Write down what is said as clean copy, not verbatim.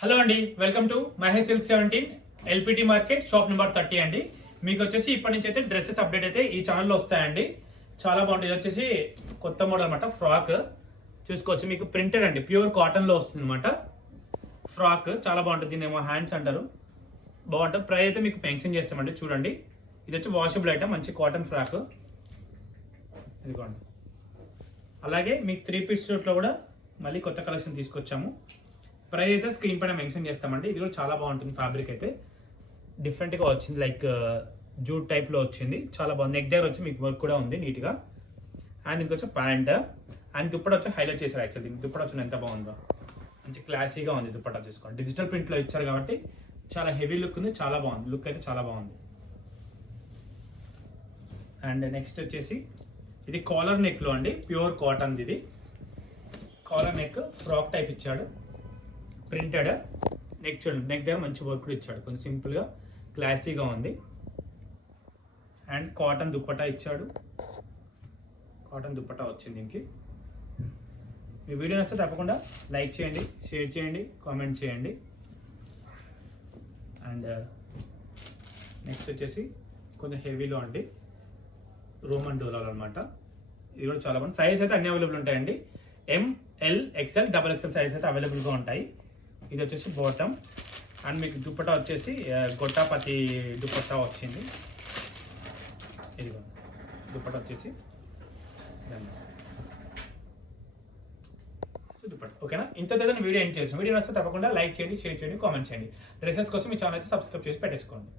Hello అండి, welcome to Mahesh silk 17 LPT market shop number 30 అండి. మీకు వచ్చేసి ఇప్పటి నుంచి అయితే డ్రెస్సెస్ అప్డేట్ అయితే ఈ ఛానల్లో వస్తాయండి. చాలా బాగుంటుంది. ఇది వచ్చేసి కొత్త మోడల్ అనమాట. ఫ్రాక్ చూసుకోవచ్చు, మీకు ప్రింటెడ్ అండి, ప్యూర్ కాటన్లో వస్తుంది అనమాట. ఫ్రాక్ చాలా బాగుంటుంది. దీన్ని ఏమో హ్యాండ్స్ అంటారు, బాగుంటుంది. ప్రైస్ అయితే మీకు మెన్షన్ చేస్తామండి. చూడండి, ఇది వచ్చి వాషబుల్ ఐటమ్, మంచి కాటన్ ఫ్రాక్. ఇదిగోండి. అలాగే మీకు 3 పీస్ షూట్లో కూడా మళ్ళీ కొత్త కలెక్షన్ తీసుకొచ్చాము. ప్రైస్ అయితే స్క్రీన్ పైన మెన్షన్ చేస్తామండి. ఇది కూడా చాలా బాగుంటుంది. ఫ్యాబ్రిక్ అయితే డిఫరెంట్గా వచ్చింది, లైక్ జూట్ టైప్లో వచ్చింది. చాలా బాగుంది. నెక్ దగ్గర వచ్చి మీకు వర్క్ కూడా ఉంది నీట్గా. అండ్ దీనికి వచ్చి ప్యాంట్ అండ్ దుప్పట వచ్చి హైలైట్ చేశారు. యాక్చువల్ దీనికి దుప్పట వచ్చిన ఎంత బాగుందో, మంచి క్లాసీగా ఉంది. దుప్పట చూసుకోండి, డిజిటల్ ప్రింట్లో ఇచ్చారు కాబట్టి చాలా హెవీ లుక్ ఉంది. చాలా బాగుంది, లుక్ అయితే చాలా బాగుంది. అండ్ నెక్స్ట్ వచ్చేసి ఇది కాలర్ నెక్లో అండి, ప్యూర్ కాటన్. ఇది కాలర్ నెక్, ఫ్రాక్ టైప్ ఇచ్చాడు, ప్రింటెడ్. నెక్ చూడండి, నెక్ దగ్గర మంచి వర్క్ కూడా ఇచ్చాడు, కొంచెం సింపుల్గా క్లాసీగా ఉంది. అండ్ కాటన్ దుప్పటా ఇచ్చాడు, కాటన్ దుప్పటా వచ్చింది దీనికి. మీ వీడియో నచ్చితే తప్పకుండా లైక్ చేయండి, షేర్ చేయండి, కామెంట్ చేయండి. అండ్ నెక్స్ట్ వచ్చేసి కొంచెం హెవీలో అండి, రోమన్ డోలాలో అనమాట. ఇది కూడా చాలా బాగుంది. సైజ్ అయితే అన్ని అవైలబుల్ ఉంటాయండి. ML XL XXL సైజ్ అయితే అవైలబుల్గా ఉంటాయి. ఇది వచ్చేసి బాటమ్. అండ్ మీకు దుప్పటా వచ్చేసి గొట్టాపతి దుప్పటా వచ్చింది. ఇది దుప్పటా వచ్చేసి దుప్పటా. ఓకేనా? ఇంత వీడియో ఎండ్ చేస్తాం. వీడియో నచ్చితే తప్పకుండా లైక్ చేయండి, షేర్ చేయండి, కామెంట్ చేయండి. డ్రెస్సెస్ కోసం మీ ఛానల్ అయితే సబ్స్క్రైబ్ చేసి పెట్టేసుకోండి.